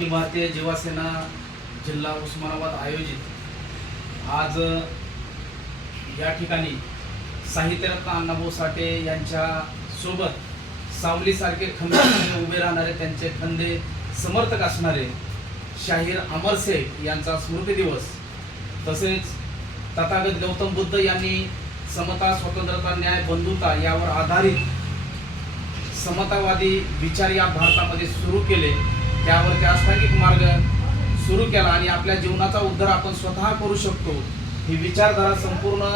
अखिल भारतीय जीवासेना जिल्हा उस्मानाबाद आयोजित आज या ठिकाणी साहित्यरत्न अण्णाभाऊ साठे यांच्या सोबत सावलीसारखे खंबीरपणे उभे राहणारे, त्यांचे खंदे समर्थक असणारे शाहीर अमर शेख यांचा स्मृती दिवस, तसेच तथागत गौतम बुद्ध यांनी समता, स्वतंत्रता, न्याय, बंधुता यावर आधारित समतावादी विचार या भारतामध्ये सुरू केले, त्यावर त्या अष्टांगिक मार्ग सुरू केला आणि आपल्या जीवनाचा उद्धार आपण स्वतः करू शकतो ही विचारधारा संपूर्ण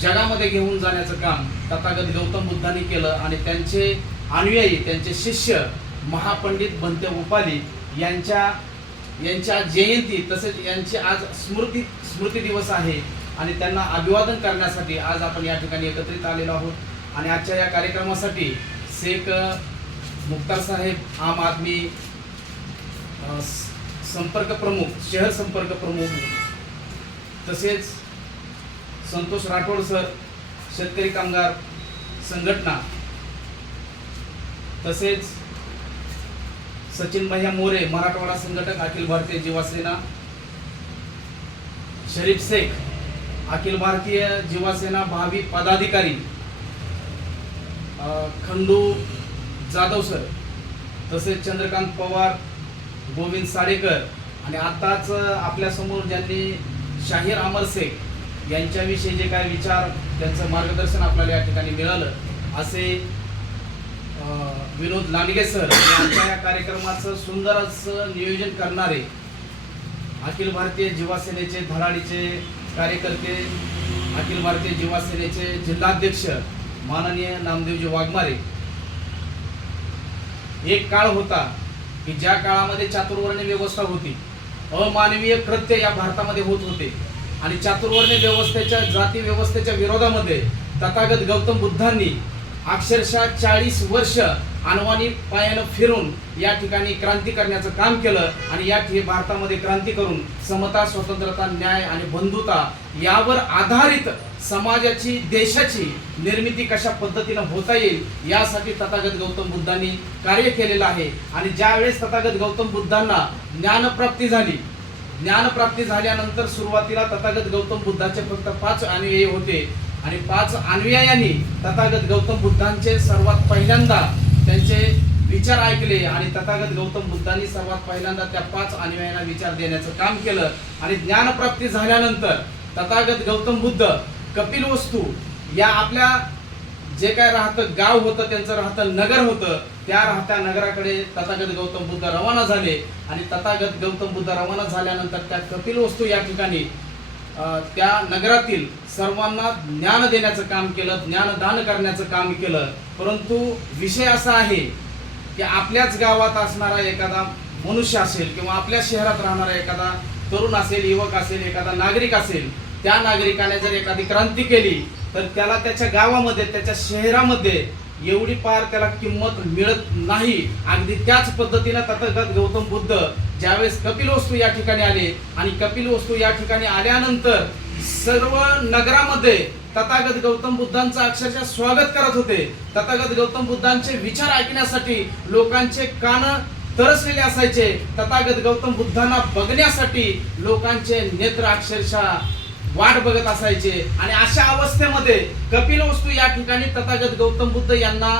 जगामध्ये घेऊन जाण्याचं काम तथागत गौतम बुद्धांनी केलं आणि त्यांचे अनुयायी, त्यांचे शिष्य महापंडित भंते उपाली यांच्या जयंती तसेच यांची आज स्मृती दिवस आहे आणि त्यांना अभिवादन करण्यासाठी आज आपण या ठिकाणी एकत्रित आलेलो आहोत। आणि आजच्या या कार्यक्रमासाठी शेख मुख्तार साहेब, आम आदमी संपर्क प्रमुख, शहर संपर्क प्रमुख, तसेच संतोष राठोड सर, शेतकरी कामगार संघटना, तसेच सचिन भैया मोरे, मराठवाडा संघटक, अखिल भारतीय जीवासेना, शरीफ शेख, अखिल भारतीय जीवासेना भावी पदाधिकारी, खंडू जाधव सर, तसेच चंद्रकांत पवार, गोविंद साडेकर आणि आताच आपल्या समोर ज्यांनी शाहीर अमर शेख यांच्याविषयी जे काय विचार, त्यांचं मार्गदर्शन आपल्याला या ठिकाणी मिळालं, असे विनोद लांडगे सर यांच्या या कार्यक्रमाचं सुंदर असं नियोजन करणारे अखिल भारतीय जीवासेनेचे धडाडीचे कार्यकर्ते, अखिल भारतीय जीवासेनेचे जिल्हाध्यक्ष माननीय नामदेवजी वाघमारे। एक काळ होता की ज्या काळामध्ये चातुर्वर्ण्य व्यवस्था होती, अमानवीय कृत्य या भारतामध्ये होत होते आणि चातुर्वर्ण्य व्यवस्थेच्या, जाती व्यवस्थेच्या विरोधामध्ये तथागत गौतम बुद्धांनी अक्षरशः 40 वर्ष अनवाणी पायानं फिरून या ठिकाणी क्रांती करण्याचं काम केलं आणि या भारतामध्ये क्रांती करून समता, स्वतंत्रता, न्याय आणि बंधुता यावर आधारित समाजाची, देशाची निर्मिती कशा पद्धतीनं होता येईल यासाठी तथागत गौतम बुद्धांनी कार्य केलेलं आहे। आणि ज्यावेळेस तथागत गौतम बुद्धांना ज्ञानप्राप्ती झाल्यानंतर सुरुवातीला तथागत गौतम बुद्धांचे फक्त 5 अनुयायी होते आणि 5 अनुयायांनी तथागत गौतम बुद्धांचे सर्वात पहिल्यांदा त्यांचे विचार ऐकले आणि तथागत गौतम बुद्धांनी सर्वात पहिल्यांदा त्या 5 अनुयायांना विचार देण्याचं काम केलं आणि ज्ञानप्राप्ती झाल्यानंतर तथागत गौतम बुद्ध कपिलवस्तू या आपल्या जे काय राहतं गाव होतं, त्यांचं राहतं नगर होतं, त्या राहत्या नगराकडे तथागत गौतम बुद्ध रवाना झाले आणि तथागत गौतम बुद्ध रवाना झाल्यानंतर त्या कपिलवस्तू या ठिकाणी त्या नगरातील सर्वांना ज्ञान देण्याचं काम केलं, ज्ञानदान करण्याचं काम केलं। परंतु विषय असा आहे की आपल्याच गावात असणारा एखादा मनुष्य असेल किंवा आपल्या शहरात राहणारा एखादा तरुण असेल, युवक असेल, एखादा नागरिक असेल, त्या नागरिकाने जर एखादी क्रांती केली तर त्याला त्याच्या गावामध्ये, त्याच्या शहरामध्ये एवढी पार त्याला किंमत मिळत नाही। अगदी त्याच पद्धतीने तथागत गौतम बुद्ध ज्यावेळेस कपिलवस्तू या ठिकाणी आले आणि कपिलवस्तू या ठिकाणी आल्यानंतर सर्व नगरामध्ये तथागत गौतम बुद्धांचं अक्षरशः स्वागत करत होते। तथागत गौतम बुद्धांचे विचार ऐकण्यासाठी लोकांचे कान तरसलेले असायचे, तथागत गौतम बुद्धांना बघण्यासाठी लोकांचे नेत्र अक्षरशः वाट बघत असायचे। आणि अशा अवस्थेमध्ये कपिलवस्तू या ठिकाणी तथागत गौतम बुद्ध यांना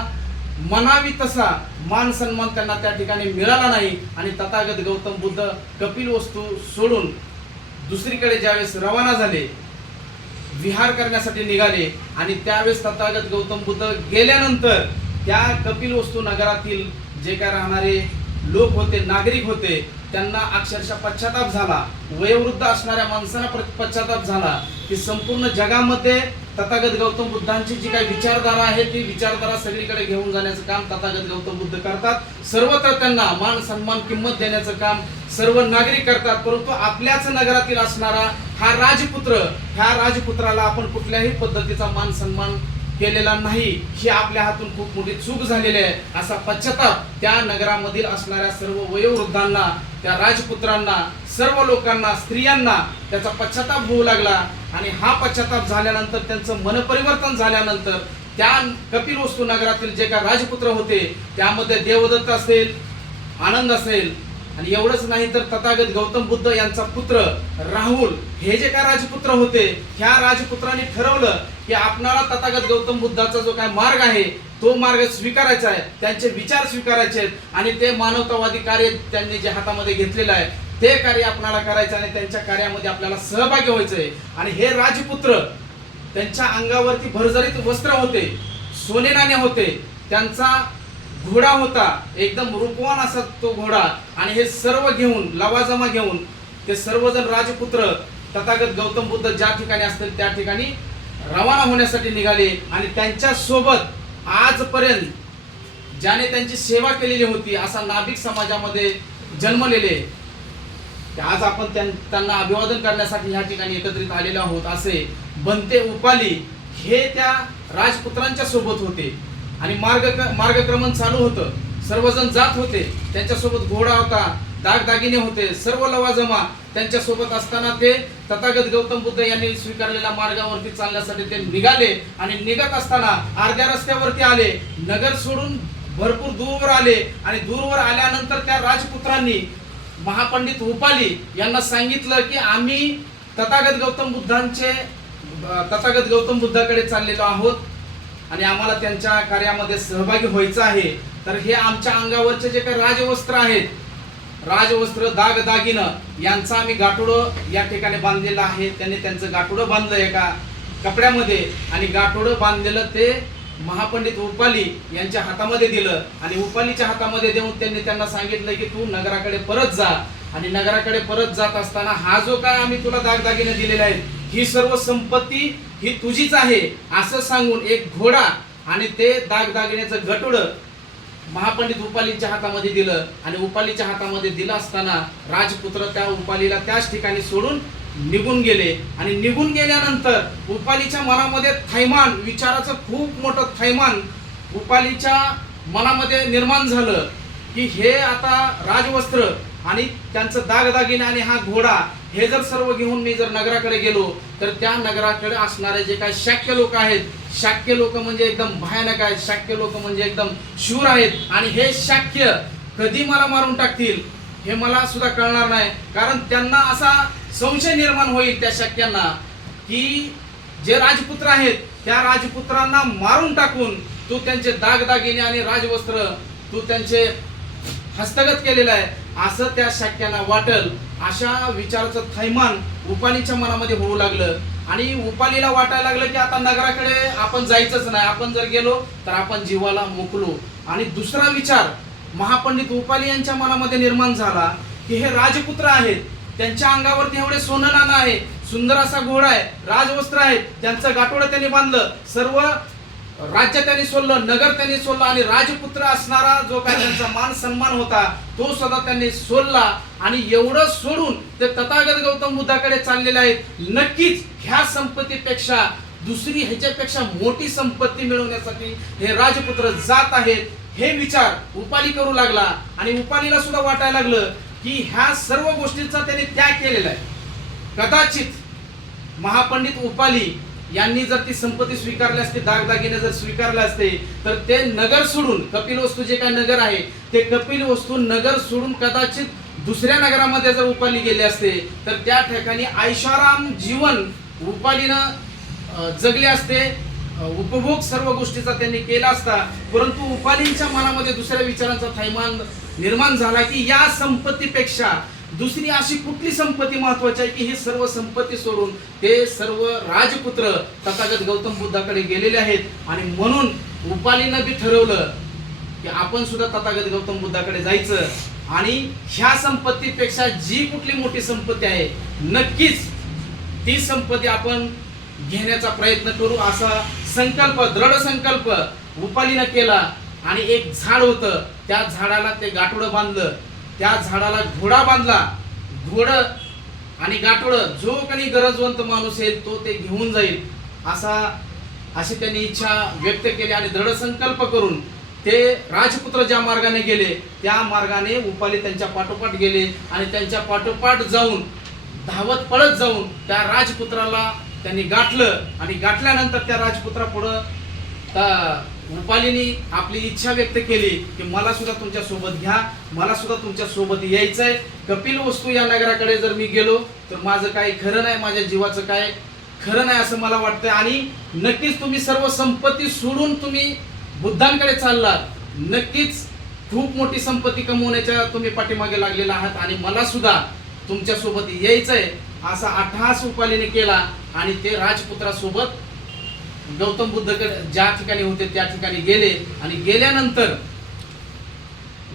मनावी तसा मान सन्मान त्यांना त्या ठिकाणी मिळाला नाही आणि तथागत गौतम बुद्ध कपिलवस्तू सोडून दुसरीकडे ज्यावेळेस रवाना झाले, विहार करण्यासाठी निघाले आणि त्यावेळेस तथागत गौतम बुद्ध गेल्यानंतर त्या कपिलवस्तू नगरातील जे काय राहणारे लोक होते, नागरिक होते, त्यांना अक्षरशः पश्चाताप झाला। वयोवृद्ध असणाऱ्या माणसांना पश्चाताप झाला की संपूर्ण जगामध्ये तथागत गौतम बुद्धांची जी काही विचारधारा आहे ती विचारधारा सगळीकडे घेऊन जाण्याचं काम तथागत गौतम बुद्ध करतात। सर्वत्र त्यांना मान सन्मान, किंमत देण्याचं काम सर्व नागरिक करतात। परंतु आपल्याच नगरातील असणारा हा राजपुत्र, ह्या राजपुत्राला आपण कुठल्याही पद्धतीचा मान सन्मान केलेला नाही, ही आपल्या हातून खूप मोठी चूक झालेली आहे, असा पश्चाताप त्या नगरामधील असणाऱ्या सर्व वयोवृद्धांना, त्या राजपुत्रांना, सर्व लोकांना, स्त्रियांना त्याचा पश्चाताप होऊ लागला। आणि हा पश्चाताप झाल्यानंतर, त्यांचं मनपरिवर्तन झाल्यानंतर त्या कपिलवस्तू नगरातील जे काही राजपुत्र होते त्यामध्ये देवदत्त असेल, आनंद असेल, आणि एवढंच नाही तर तथागत गौतम बुद्ध यांचा पुत्र राहुल हे जे काय राजपुत्र होते, ह्या राजपुत्रांनी ठरवलं की आपणाला तथागत गौतम बुद्धाचा जो काय मार्ग आहे तो मार्ग स्वीकारायचा आहे, त्यांचे विचार स्वीकारायचे आहेत आणि ते मानवतावादी कार्य त्यांनी जे हातामध्ये घेतलेलं आहे ते कार्य आपल्याला करायचं आणि त्यांच्या कार्यामध्ये आपल्याला सहभागी व्हायचंय. आणि हे राजपुत्र त्यांच्या अंगावरती भरजरीत वस्त्र होते, सोने नाणे होते, त्यांचा घोडा होता, एकदम रूपवान असा तो घोडा. आणि हे सर्व घेऊन लवाजमा घेऊन ते सर्वजण राजपुत्र तथागत गौतम बुद्ध ज्या ठिकाणी असतील त्या ठिकाणी रवाना होण्यासाठी निघाले. आणि त्यांच्या सोबत आजपर्यंत ज्याने त्यांची सेवा केलेली होती असा नाभिक समाजामध्ये जन्मलेले आज आपण त्यांना अभिवादन करण्यासाठी या ठिकाणी एकत्रित आलेलो आहोत असे बनते उपाली हे त्या राजपुत्रांच्या सोबत होते. आणि मार्गक्रमण चालू होतं, सर्वजण जात होते, त्यांच्यासोबत घोडा होता, दागदागिने होते, सर्व लवाजमा त्यांच्या सोबत असताना ते तथागत गौतम बुद्ध यांनी स्वीकारलेल्या मार्गावरती चालण्यासाठी ते निघाले. आणि निघत असताना अर्ध्या रस्त्यावरती आले, नगर सोडून भरपूर दूरवर आले. आणि दूरवर आल्यानंतर त्या राजपुत्रांनी महापंडित उपाली यांना सांगितलं की आम्ही तथागत गौतम बुद्धाकडे चाललेलो आहोत आणि आम्हाला त्यांच्या कार्यामध्ये सहभागी व्हायचं आहे. तर हे आमच्या अंगावरचे जे काही राजवस्त्र आहेत, राजवस्त्र दागदागिनं यांचा आम्ही गाठोडं या ठिकाणी बांधलेलं आहे. त्यांनी त्यांचं गाठोडं बांधलं एका कपड्यामध्ये आणि गाठोडं बांधलेलं ते महापंडित उपाली यांच्या हातामध्ये दिलं. आणि उपालीच्या हातामध्ये देऊन त्यांनी त्यांना सांगितलं की तू नगराकडे परत जा. आणि नगराकडे परत जात असताना हा जो काय आम्ही तुला दागदागिने दिलेले आहेत ही सर्व संपत्ती ही तुझीच आहे असं सांगून एक घोडा आणि ते दागदागिन्याचं गटुडं महापंडित उपालीच्या हातामध्ये दिलं. आणि उपालीच्या हातामध्ये दिलं असताना राजपुत्र त्या उपालीला त्याच ठिकाणी सोडून निघून गेले. आणि निघून गेल्यानंतर उपालीच्या मनामध्ये थैमान, विचाराचं खूप मोठं थैमान उपालीच्या मनामध्ये निर्माण झालं की हे आता राजवस्त्र आणि त्यांचं दागदागिने आणि हा घोडा हे जर सर्व घेऊन मी जर नगराकडे गेलो तर त्या नगराकडे असणारे जे काही शाक्य लोक आहेत, शाक्य लोक म्हणजे एकदम भयानक आहेत, शाक्य लोक म्हणजे एकदम शूर आहेत. आणि हे शाक्य कधी मला मारून टाकतील हे मला सुद्धा कळणार नाही. कारण त्यांना असा संशय निर्माण होईल त्या शाक्यांना की जे राजपुत्र आहेत त्या राजपुत्रांना मारून टाकून तू त्यांचे दागदागिने आणि राजवस्त्र तू त्यांचे हस्तगत केलेलं आहे असं त्या शाक्यांना वाटल. अशा विचाराचं थैमान उपालीच्या मनामध्ये होऊ लागलं. आणि उपालीला वाटायला लागलं की आता नगराकडे आपण जायचंच नाही, आपण जर गेलो तर आपण जीवाला मुकलो. आणि दुसरा विचार महापंडित उपाली यांच्या मनामध्ये निर्माण झाला की हे राजपुत्र आहेत, त्यांच्या अंगावरती एवढे सोनं नाणं आहे, सुंदर असा घोडा आहे, राजवस्त्र आहेत, त्यांचं गाठोडं त्यांनी बांधलं, सर्व राज्य त्यांनी सोडलं, नगर त्यांनी सोडलं आणि राजपुत्र असणारा जो काही त्यांचा मान सन्मान होता तो सुद्धा त्यांनी सोडला. आणि एवढं सोडून ते तथागत गौतम बुद्धाकडे चाललेले आहेत. नक्कीच ह्या संपत्तीपेक्षा दुसरी ह्याच्यापेक्षा मोठी संपत्ती मिळवण्यासाठी हे राजपुत्र जात आहेत हे विचार उपाली करू लागला. आणि उपालीला सुद्धा वाटायला लागलं की ह्या सर्व गोष्टींचा त्यांनी त्याग केलेला आहे. कदाचित महापंडित उपाली यांनी जर ती संपत्ती स्वीकारली असते, दागदागिने जर स्वीकारले असते तर ते नगर सोडून, कपिलवस्तू जे काय नगर आहे ते कपिलवस्तू नगर सोडून कदाचित दुसऱ्या नगरामध्ये जर उपाली गेले असते तर त्या ठिकाणी ऐशाराम जीवन उपालीनं जगले असते, उपभोग सर्व गोष्टीचा त्यांनी केला असता. परंतु उपालींच्या मनामध्ये दुसऱ्या विचारांचा थैमान निर्माण झाला की या संपत्तीपेक्षा दुसरी अशी कुठली संपत्ती महत्वाची आहे की ही सर्व संपत्ती सोडून ते सर्व राजपुत्र तथागत गौतम बुद्धाकडे गेलेले आहेत. आणि म्हणून उपालीनं बी ठरवलं की आपण सुद्धा तथागत गौतम बुद्धाकडे जायचं आणि ह्या संपत्तीपेक्षा जी कुठली मोठी संपत्ती आहे नक्कीच ती संपत्ती आपण घेण्याचा प्रयत्न करू असा संकल्प, दृढ संकल्प उपालीनं केला. आणि एक झाड होतं, त्या झाडाला ते गाठोडं बांधलं, त्या झाडाला घोडा बांधला. घोडं आणि गाठोडं जो काही गरजवंत माणूस येईल तो ते घेऊन जाईल अशी त्यांनी इच्छा व्यक्त केली. आणि दृढ संकल्प करून ते राजपुत्र ज्या मार्गाने गेले त्या मार्गाने उपाली त्यांच्या पाठोपाठ गेले. आणि त्यांच्या पाठोपाठ जाऊन धावत पळत जाऊन त्या राजपुत्राला त्यांनी गाठलं. आणि गाठल्यानंतर त्या राजपुत्रापुढं रुपालीनी आपली इच्छा व्यक्त केली की मला सुद्धा तुमच्या सोबत घ्या, मला सुद्धा तुमच्या सोबत यायचंय. कपिल वस्तू या नगराकडे जर मी गेलो तर माझं काही खरं नाही, माझ्या जीवाचं काय खरं नाही असं मला वाटतंय. आणि नक्कीच तुम्ही सर्व संपत्ती सोडून तुम्ही बुद्धांकडे चाललात, नक्कीच खूप मोठी संपत्ती कमवण्याच्या तुम्ही पाठीमागे लागलेला आहात आणि मला सुद्धा तुमच्या सोबत यायचंय असा अट्टहास रुपालीने केला. आणि ते राजपुत्रासोबत गौतम बुद्धकडे ज्या ठिकाणी होते त्या ठिकाणी गेले. आणि गेल्यानंतर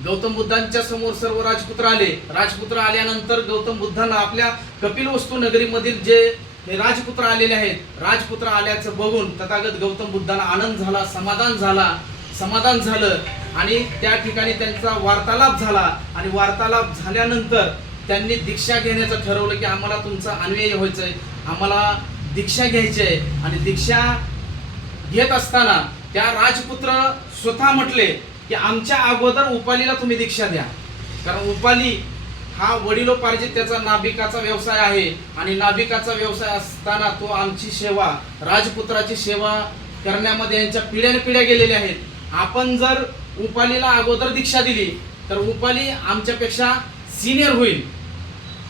गौतम बुद्धांच्या समोर सर्व राजपुत्र आले. राजपुत्र आल्यानंतर गौतम बुद्धांना आपल्या कपिलवस्तू नगरीमधील जे हे राजपुत्र आलेले आहेत, राजपुत्र आल्याचं बघून तथागत गौतम बुद्धांना आनंद झाला, समाधान झालं. आणि त्या ठिकाणी त्यांचा वार्तालाप झाला. आणि वार्तालाप झाल्यानंतर त्यांनी दीक्षा घेण्याचं ठरवलं की आम्हाला तुमचं अन्वय व्हायचंय, आम्हाला दीक्षा घ्यायची आहे. आणि दीक्षा घेत असताना त्या राजपुत्र स्वतः म्हटले की आमच्या अगोदर उपालीला तुम्ही दीक्षा द्या, कारण उपाली हा वडिलोपार्जित त्याचा नाभिकाचा व्यवसाय आहे. आणि नाभिकाचा व्यवसाय असताना तो आमची सेवा, राजपुत्राची सेवा करण्यामध्ये यांच्या पिढ्यानपिढ्या गेलेल्या आहेत. आपण जर उपालीला अगोदर दीक्षा दिली तर उपाली आमच्यापेक्षा सिनियर होईल.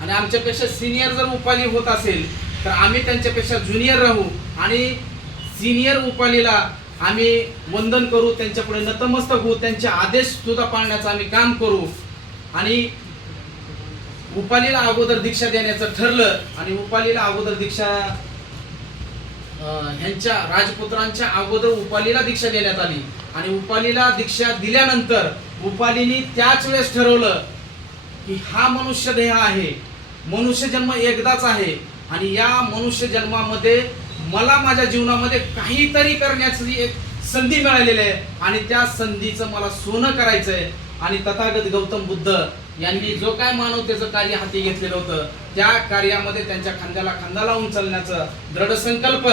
आणि आमच्यापेक्षा सिनियर जर उपाली होत असेल तर आम्ही त्यांच्यापेक्षा ज्युनियर राहू. आणि सिनियर उपालीला आम्ही वंदन करू, त्यांच्यापुढे नतमस्तक होऊ, त्यांचे आदेश सुद्धा पाळण्याचं आम्ही काम करू. आणि उपालीला अगोदर दीक्षा देण्याचं ठरलं. आणि उपालीला अगोदर दीक्षा ह्यांच्या राजपुत्रांच्या अगोदर उपालीला दीक्षा देण्यात आली. आणि उपालीला दीक्षा दिल्यानंतर उपालीनी त्याच वेळेस ठरवलं की हा मनुष्य देह आहे, मनुष्य जन्म एकदाच आहे. आणि या मनुष्य जन्मामध्ये मला माझ्या जीवनामध्ये काहीतरी करण्याची एक संधी मिळालेली आहे आणि त्या संधीचं मला सोनं करायचंय. आणि तथागत गौतम बुद्ध यांनी जो काय मानवतेचं कार्य हाती घेतलेलं होतं त्या कार्यामध्ये त्यांच्या खांद्याला खांदा लावून चालण्याचा दृढ संकल्प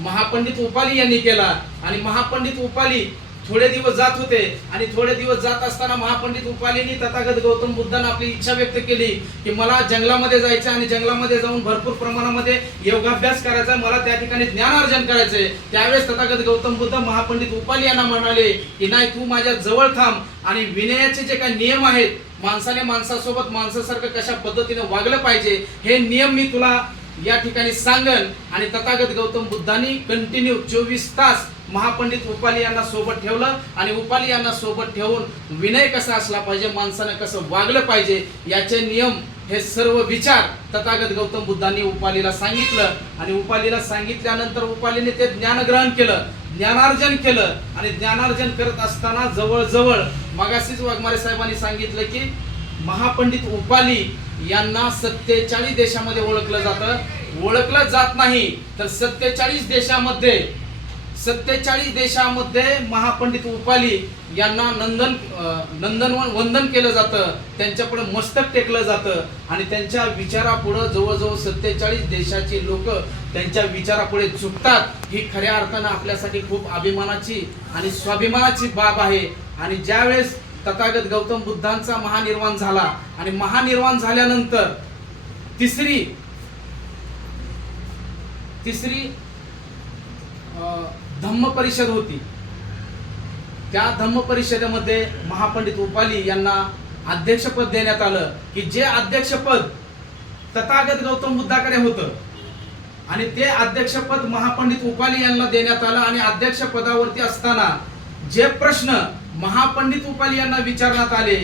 महापंडित उपाली यांनी केला. आणि महापंडित उपाली थोडे दिवस जात होते. आणि थोडे दिवस जात असताना महापंडित उपालींनी तथागत गौतम बुद्धांना आपली इच्छा व्यक्त केली की मला जंगलामध्ये जायचं आणि जंगलामध्ये जाऊन भरपूर प्रमाणामध्ये योगाभ्यास करायचा, मला त्या ठिकाणी ज्ञानार्जन करायचंय. त्यावेळेस तथागत गौतम बुद्ध महापंडित उपाली यांना म्हणाले की नाही, तू माझ्या जवळ थांब आणि विनयाचे जे काही नियम आहेत, माणसाने माणसासोबत माणसासारखं कशा पद्धतीने वागलं पाहिजे हे नियम मी तुला या ठिकाणी सांगन. आणि तथागत गौतम बुद्धांनी कंटिन्यू 24 तास महापंडित उपाली यांना सोबत ठेवलं. आणि उपाली यांना सोबत ठेवून विनय कसा असला पाहिजे, माणसानं कसं वागलं पाहिजे याचे नियम, हे सर्व विचार तथागत गौतम बुद्धांनी उपालीला सांगितलं. आणि उपालीला सांगितल्यानंतर उपालीने ते ज्ञान ग्रहण केलं, ज्ञानार्जन केलं. आणि ज्ञानार्जन करत असताना जवळजवळ मगाशीच वाघमारे साहेबांनी सांगितलं की महापंडित उपाली यांना 47 देशामध्ये ओळखलं जात नाही. तर 47 देशामध्ये महापंडित उपाली यांना नंदनवन वंदन केलं जातं, त्यांच्यापुढे मस्तक टेकलं जातं. आणि त्यांच्या विचारापुढे जवळजवळ 47 देशाची लोक त्यांच्या विचारापुढे झुकतात. ही खऱ्या अर्थानं आपल्यासाठी खूप अभिमानाची आणि स्वाभिमानाची बाब आहे. आणि ज्यावेळेस तथागत गौतम बुद्धांचा महानिर्वाण झाला आणि महानिर्वाण झाल्यानंतर तिसरी धम्म परिषद होती. त्या धम्म परिषदेमध्ये महापंडित उपाली यांना अध्यक्षपद देण्यात आलं की जे अध्यक्षपद तथागत गौतम बुद्धाकडे होतं. आणि ते अध्यक्षपद महापंडित उपाली यांना देण्यात आलं. आणि अध्यक्षपदावरती असताना जे प्रश्न महापंडित उपाली यांना विचारण्यात आले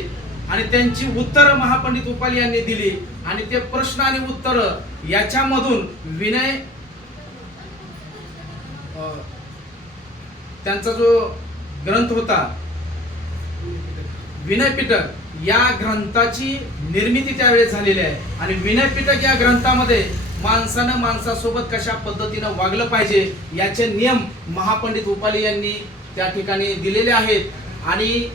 आणि त्यांची उत्तरं महापंडित उपाली यांनी दिली. आणि ते प्रश्न आणि उत्तरं याच्यामधून विनय, त्यांचा जो ग्रंथ होता विनय पिटक, या ग्रंथाची निर्मिती त्यावेळेस झालेली आहे. आणि विनय पिटक या ग्रंथामध्ये माणसानं माणसासोबत कशा पद्धतीनं वागलं पाहिजे याचे नियम महापंडित उपाली यांनी त्या ठिकाणी दिलेले आहेत. आणि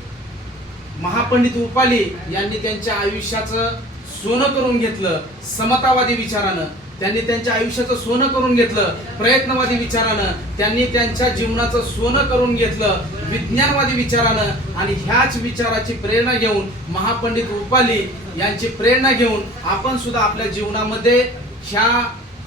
महापंडित उपाली यांनी त्यांच्या आयुष्याचं सोनं करून घेतलं समतावादी विचारानं. त्यांनी त्यांच्या आयुष्याचं सोनं करून घेतलं प्रयत्नवादी विचारानं. त्यांनी त्यांच्या जीवनाचं सोनं करून घेतलं विज्ञानवादी विचारानं. आणि ह्याच विचाराची प्रेरणा घेऊन महापंडित उपाली यांची प्रेरणा घेऊन आपण सुद्धा आपल्या जीवनामध्ये ह्या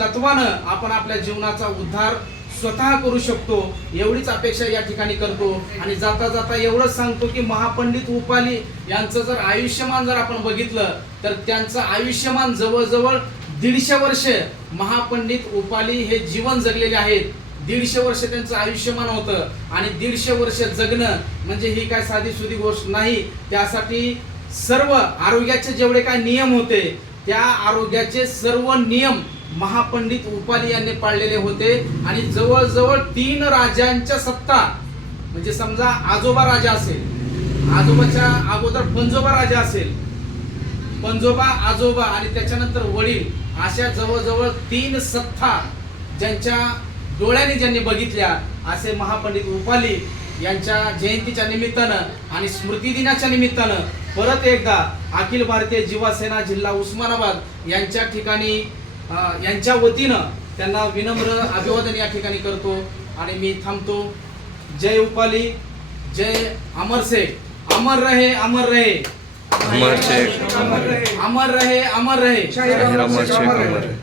तत्वानं आपण आपल्या जीवनाचा उद्धार स्वतः करू शकतो एवढीच अपेक्षा या ठिकाणी करतो. आणि जाता जाता एवढंच सांगतो की महापंडित उपाली यांचं जर आयुष्यमान जर आपण बघितलं तर त्यांचं आयुष्यमान जवळजवळ 150 वर्ष महापंडित उपाली हे जीवन जगलेले आहेत. 150 वर्ष त्यांचं आयुष्यमान होतं. आणि 150 वर्ष जगणं म्हणजे ही काय साधी सुधी गोष्ट नाही. त्यासाठी सर्व आरोग्याचे जेवढे काय नियम होते त्या आरोग्याचे सर्व नियम महापंडित उपाली यांनी पाळलेले होते. आणि जवळजवळ 3 राजांच्या सत्ता, म्हणजे समजा आजोबा राजा असेल, आजोबाच्या अगोदर पंजोबा राजा असेल, पंजोबा आजोबा आणि त्याच्यानंतर वडील, अशा जवळजवळ 3 सत्ता ज्यांच्या डोळ्याने ज्यांनी बघितल्या असे महापंडित उपाली यांच्या जयंतीच्या निमित्तानं आणि स्मृती दिनाच्या निमित्तानं परत एकदा अखिल भारतीय जीवासेना जिल्हा उस्मानाबाद यांच्या ठिकाणी यांच्या वतीनं त्यांना विनम्र अभिवादन या ठिकाणी करतो. आणि मी थांबतो. जय उपाली, जय अमर शेख, अमर रहे अमर रहे, अमर शेख अमर रहे, अमर रहे अमर रहे. शाहीर अमर शेख अमर रहे.